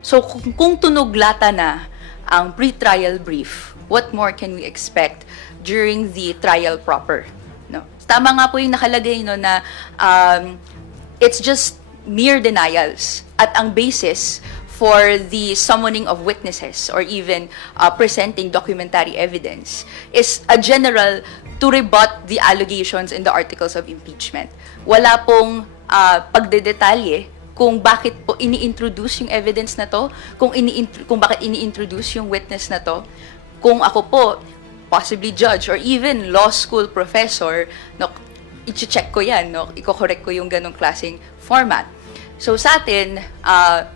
So kung tunog lata na ang pre-trial brief, what more can we expect during the trial proper? No. Tama nga po yung nakalagay no na it's just mere denials at ang basis for the summoning of witnesses or even presenting documentary evidence is a general to rebut the allegations in the articles of impeachment. Wala pong pagdedetalye kung bakit po ini-introduce yung evidence na to, kung bakit ini-introduce yung witness na to. Kung ako po, possibly judge or even law school professor, no, i-check ko yan, no, i-correct ko yung ganong klaseng format. So sa atin,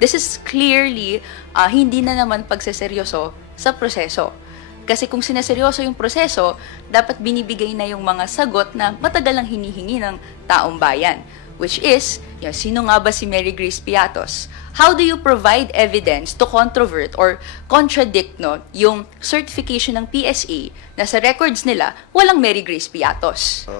this is clearly hindi na naman pagseseryoso sa proseso. Kasi kung sineseryoso yung proseso, dapat binibigay na yung mga sagot na matagal lang hinihingi ng taong bayan. Which is, sino nga ba si Mary Grace Piatos? How do you provide evidence to controvert or contradict yung certification ng PSA na sa records nila, walang Mary Grace Piatos?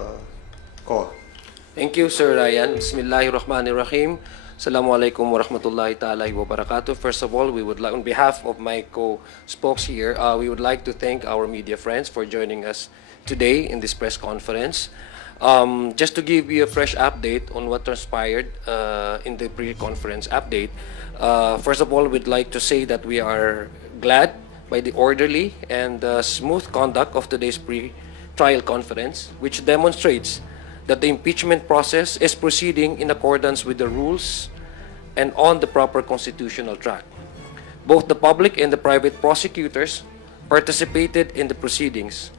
Thank you, Sir Ryan. Bismillahirrahmanirrahim. Assalamualaikum warahmatullahi ta'ala wa barakatuh. First of all, we would like, on behalf of my co-spokes here, we would like to thank our media friends for joining us today in this press conference. Just to give you a fresh update on what transpired in the pre-conference update, first of all, we'd like to say that we are glad by the orderly and smooth conduct of today's pre-trial conference, which demonstrates that the impeachment process is proceeding in accordance with the rules and on the proper constitutional track. Both the public and the private prosecutors participated in the proceedings,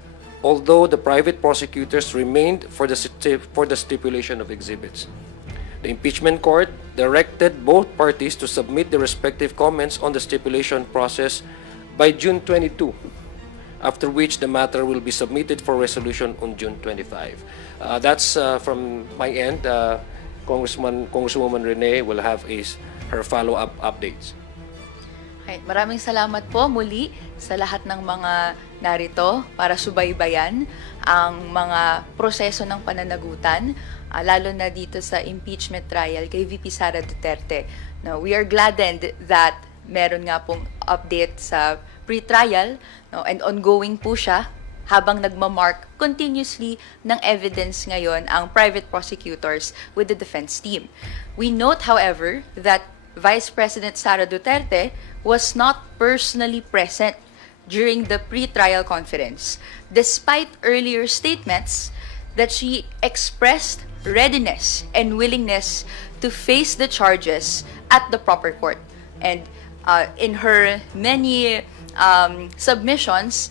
although the private prosecutors remained for the stipulation of exhibits. The impeachment court directed both parties to submit their respective comments on the stipulation process by June 22, after which the matter will be submitted for resolution on June 25. That's from my end. Congresswoman Rene will have her follow-up updates. Okay, maraming salamat po muli sa lahat ng mga narito para subaybayan ang mga proseso ng pananagutan, lalo na dito sa impeachment trial kay VP Sara Duterte. Now, we are gladdened that meron nga pong update sa pre-trial, and ongoing po siya habang nagmamark continuously ng evidence ngayon ang private prosecutors with the defense team. We note, however, that Vice President Sara Duterte was not personally present during the pre-trial conference, despite earlier statements that she expressed readiness and willingness to face the charges at the proper court. And in her many submissions,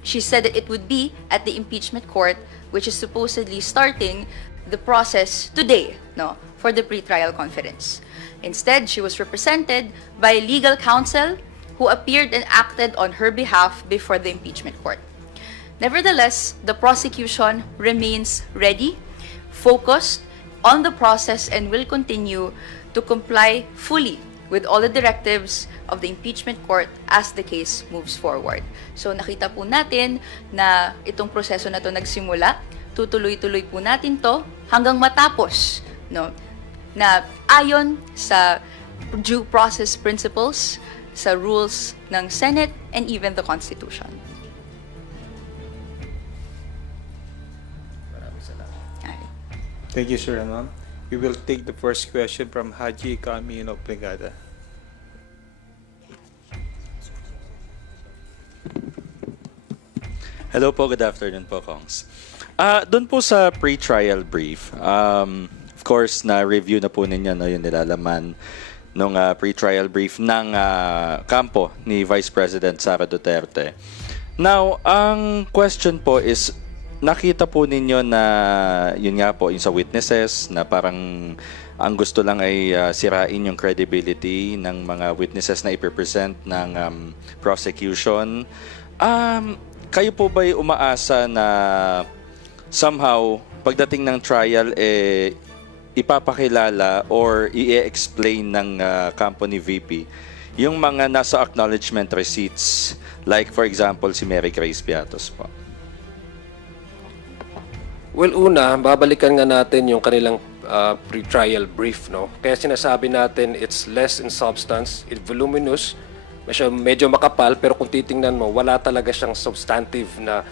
she said that it would be at the impeachment court, which is supposedly starting the process today, for the pre-trial conference. Instead, she was represented by legal counsel who appeared and acted on her behalf before the impeachment court. Nevertheless, the prosecution remains ready, focused on the process, and will continue to comply fully with all the directives of the impeachment court as the case moves forward. So nakita po natin na itong proseso na to nagsimula, tutuloy-tuloy po natin to hanggang matapos, na ayon sa due process principles, sa rules ng Senate, and even the Constitution. Thank you, Sir Anon. We will take the first question from Haji Camino Plegada. Hello po, good afternoon po, Kongs. Doon po sa pre-trial brief, of course, na-review na po ninyo yung nilalaman ng pre-trial brief ng KAMPO ni Vice President Sara Duterte. Now, ang question po is, nakita po ninyo na yun nga po, yung sa witnesses, na parang ang gusto lang ay sirain yung credibility ng mga witnesses na ipipresent ng prosecution. Kayo po ba'y umaasa na somehow, pagdating ng trial, ipapakilala or i-explain ng kampo ni VP yung mga nasa acknowledgement receipts, like for example, si Mary Grace Piatos po? Well, una, babalikan nga natin yung kanilang pre-trial brief, no? Kaya sinasabi natin it's less in substance, it's voluminous, medyo makapal, pero kung titingnan mo, wala talaga siyang substantive na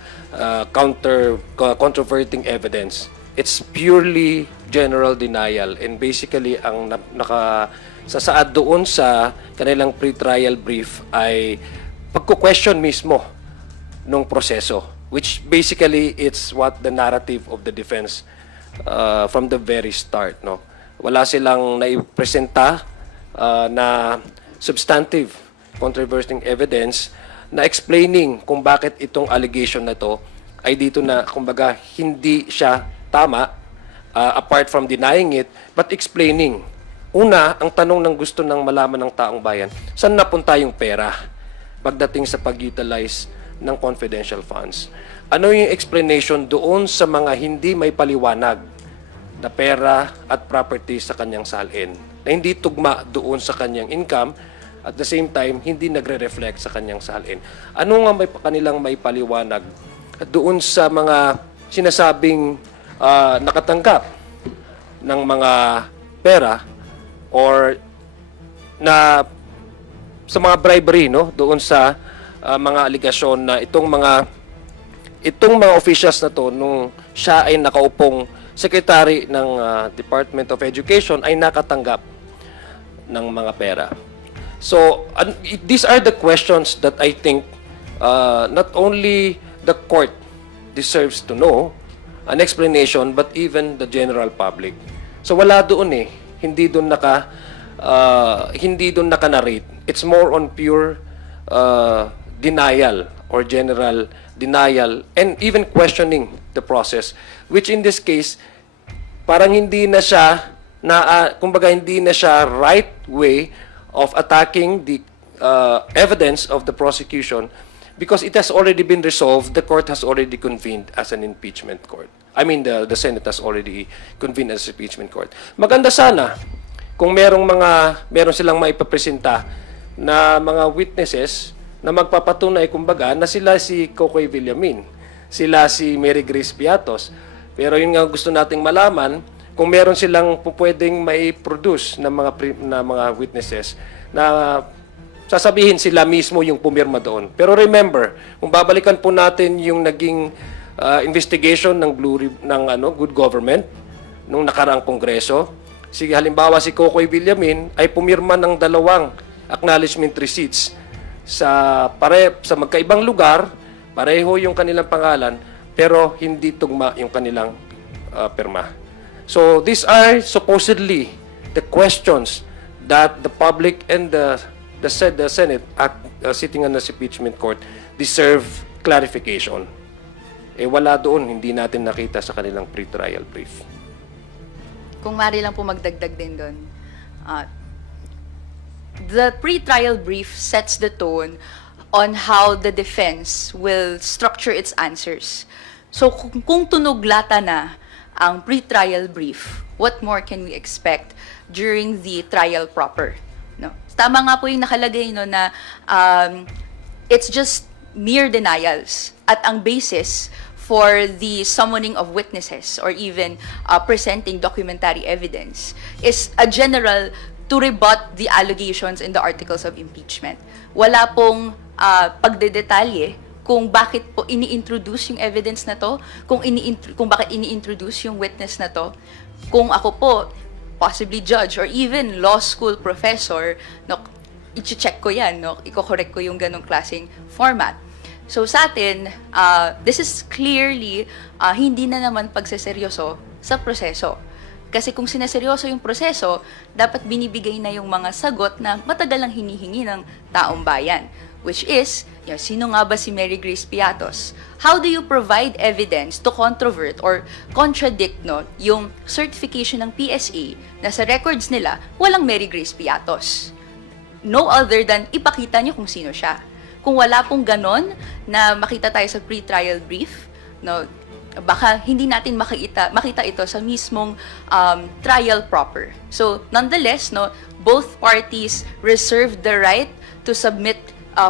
controverting evidence. It's purely general denial, and basically ang nakasasaad doon sa kanilang pre-trial brief ay pagko-question mismo nung proseso, which basically it's what the narrative of the defense from the very start, no? Wala silang naipresenta na substantive controversing evidence na explaining kung bakit itong allegation na to ay dito na kumbaga hindi siya tama, apart from denying it, but explaining. Una, ang tanong ng gusto ng malaman ng taong bayan, saan napunta yung pera pagdating sa pag-utilize ng confidential funds? Ano yung explanation doon sa mga hindi may paliwanag na pera at property sa kanyang salin, na hindi tugma doon sa kanyang income, at the same time, hindi nagre-reflect sa kanyang salin? Ano nga kanilang may paliwanag doon sa mga sinasabing nakatanggap ng mga pera or na sa mga bribery, no, doon sa mga aligasyon na itong mga officials na to nung siya ay nakaupong secretary ng Department of Education ay nakatanggap ng mga pera. So these are the questions that I think not only the court deserves to know an explanation, but even the general public. So wala doon eh, hindi doon naka-narrate. It's more on pure denial or general denial, and even questioning the process, which in this case parang hindi na siya kumbaga hindi na siya right way of attacking the evidence of the prosecution, because it has already been resolved. The court has already convened as an impeachment court. I mean, the Senate has already convened as an impeachment court. Maganda sana kung meron silang maipapresenta na mga witnesses na magpapatunay, kumbaga, na sila si Cocoy Villamin, sila si Mary Grace Piatos. Pero yun nga gusto nating malaman, kung meron silang pwedeng mai-produce na mga witnesses na sasabihin sila mismo yung pumirma doon. Pero remember, kung babalikan po natin yung naging investigation ng Good Government nung nakaraang kongreso, halimbawa si Cocoy Villamin ay pumirma ng 2 acknowledgement receipts sa magkaibang lugar, pareho yung kanilang pangalan, pero hindi tugma yung kanilang pirma. So these are supposedly the questions that the public and the Senate sitting on the impeachment court deserve clarification. Wala doon, hindi natin nakita sa kanilang pre-trial brief. Kung mari lang po magdagdag din doon. The pre-trial brief sets the tone on how the defense will structure its answers. So kung tunog lata na ang pre-trial brief, what more can we expect during the trial proper? No? Tama nga po yung nakalagay, no, na it's just mere denials at ang basis for the summoning of witnesses or even presenting documentary evidence is a general to rebut the allegations in the articles of impeachment. Wala pong pagdedetalye kung bakit po ini-introduce yung evidence na to, kung bakit ini-introduce yung witness na to. Kung ako po, possibly judge or even law school professor, no, i-check ko yan, no, i-correct ko yung ganong klaseng format. So sa atin, this is clearly hindi na naman pagseseryoso sa proseso. Kasi kung sineseryoso yung proseso, dapat binibigay na yung mga sagot na matagal lang hinihingi ng taong bayan. Which is, sino nga ba si Mary Grace Piatos? How do you provide evidence to controvert or contradict, no, yung certification ng PSA na sa records nila, walang Mary Grace Piatos? No other than ipakita nyo kung sino siya. Kung wala pong ganon na makita tayo sa pre-trial brief, no, baka hindi natin makita ito sa mismong trial proper. So, nonetheless, no, both parties reserve the right to submit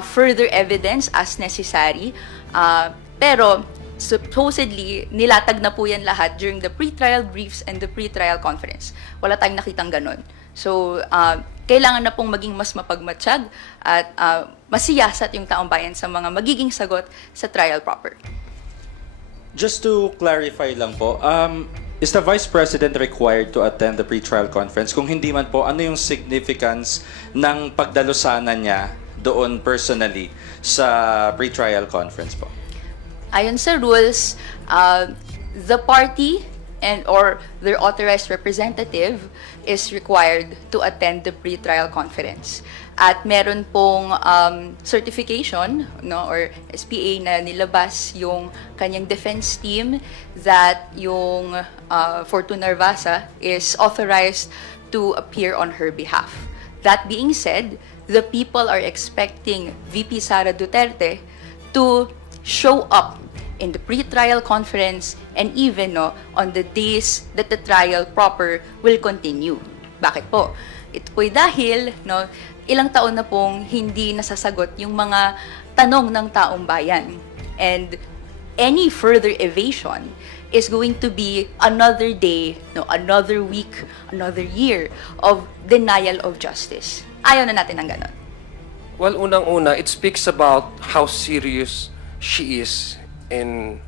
further evidence as necessary. Pero, supposedly, nilatag na po yan lahat during the pre-trial briefs and the pre-trial conference. Wala tayong nakitang ganun. So, kailangan na pong maging mas mapagmatsyag at masiyasat yung taong bayan sa mga magiging sagot sa trial proper. Just to clarify lang po, is the Vice President required to attend the pre-trial conference? Kung hindi man po, ano yung significance ng pagdalusanan niya doon personally sa pre-trial conference po? Ayon sa rules, the party and or their authorized representative is required to attend the pre-trial conference. At meron pong certification, no, or SPA na nilabas yung kanyang defense team that yung Fortune Narvasa is authorized to appear on her behalf. That being said, the people are expecting VP Sara Duterte to show up in the pre-trial conference and even on the days that the trial proper will continue. Bakit po? Ito po'y dahil ilang taon na pong hindi nasasagot yung mga tanong ng taong bayan. And any further evasion is going to be another day, another week, another year of denial of justice. Ayaw na natin ng ganon. Well, unang-una, it speaks about how serious she is in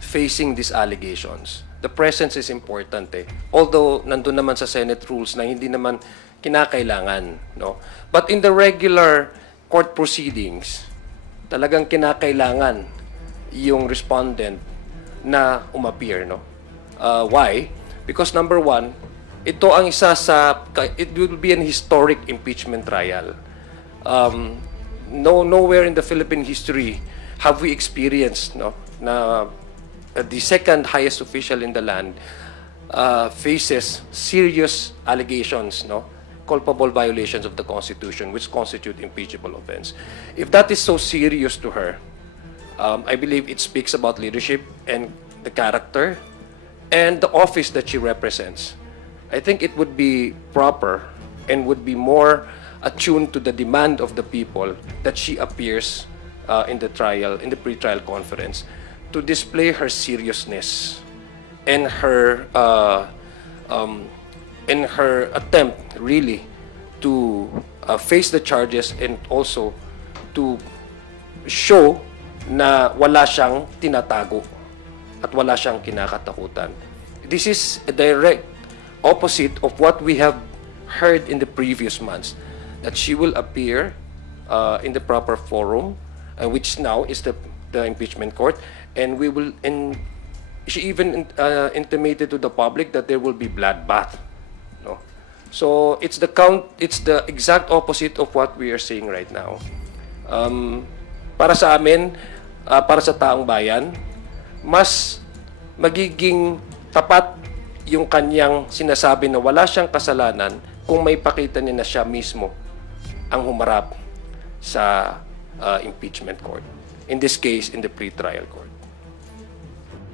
facing these allegations. The presence is important Although nandun naman sa Senate rules na hindi naman kinakailangan, no? But in the regular court proceedings, talagang kinakailangan yung respondent na umappear, no? Why? Because number one, ito ang isa sa, it will be an historic impeachment trial. Nowhere in the Philippine history have we experienced, na the second highest official in the land faces serious allegations, culpable violations of the Constitution, which constitute impeachable offense. If that is so serious to her, I believe it speaks about leadership and the character and the office that she represents. I think it would be proper and would be more attuned to the demand of the people that she appears in the trial, in the pre-trial conference, to display her seriousness and her attempt really to face the charges and also to show na wala siyang tinatago at wala siyang kinakatakutan. This is a direct opposite of what we have heard in the previous months, that she will appear in the proper forum, which now is the impeachment court, and she even intimated to the public that there will be bloodbath. No? So it's the exact opposite of what we are seeing right now. Para sa amin, para sa taong bayan, mas magiging tapat yung kanyang sinasabi na wala siyang kasalanan kung may pakita niya na siya mismo ang humarap sa impeachment court. In this case, in the pre-trial court.